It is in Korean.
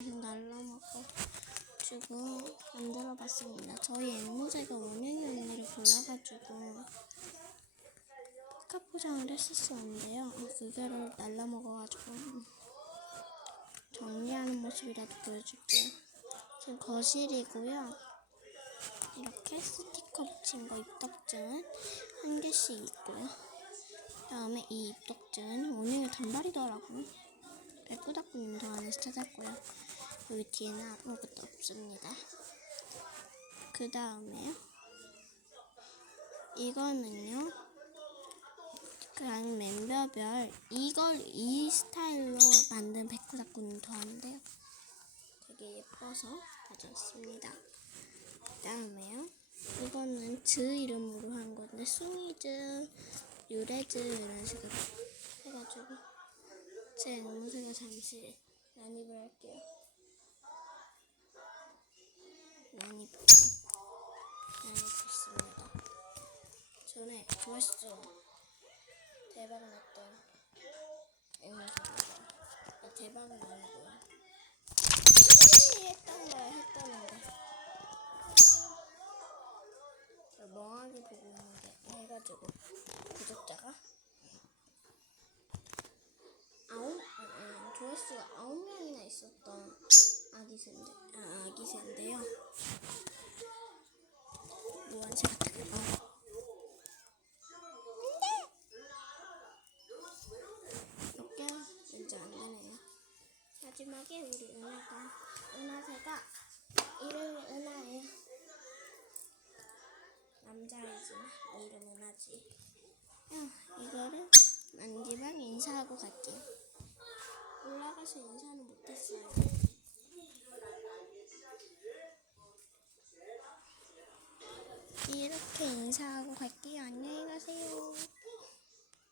날라먹어주고 만들어봤습니다. 저희 앵무새가 원영이 언니를 골라가지고 스카 포장을 했었었는데요. 그거를 날라먹어가지고 정리하는 모습이라도 보여줄게요. 지금 거실이고요. 이렇게 스티커 붙인 거 입덕증은 한 개씩 있고요. 다음에 이 입덕증은 원영이 단발이더라고요. 백구닥구님 도 안에서 찾았고요. 여기 뒤에는 아무것도 없습니다. 그 다음에요. 이거는요. 그냥 멤버별 이걸 이 스타일로 만든 백구닥구님도 하는데요. 되게 예뻐서 가져왔습니다. 그 다음에요. 이거는 즈 이름으로 한 건데 숭이즈, 유레즈 이런 식으로 해가지고 제 앵무새가 잠시 난입을 할게요. 난입. 난입했습니다. 전에 조회수 대박 났던 앵무새입니다. 아, 대박은 아니고요. 했던 거야, 했었는데. 저 멍하게 보고 있는데 해가지고 구독자가 아홉 조회수가 아홉 명이나 있었던 아기새인데 아 아기새인데요. 무한새 같은 거. 몇개 왠지 안 되네요. 마지막에 우리 은하가 은하새가 이름이 은하예요. 남자이지만 이름은 은하지. 어, 이거를 만지방 인사하고 갈게요. 올라가서 인사는 못했어요. 이렇게 인사하고 갈게요.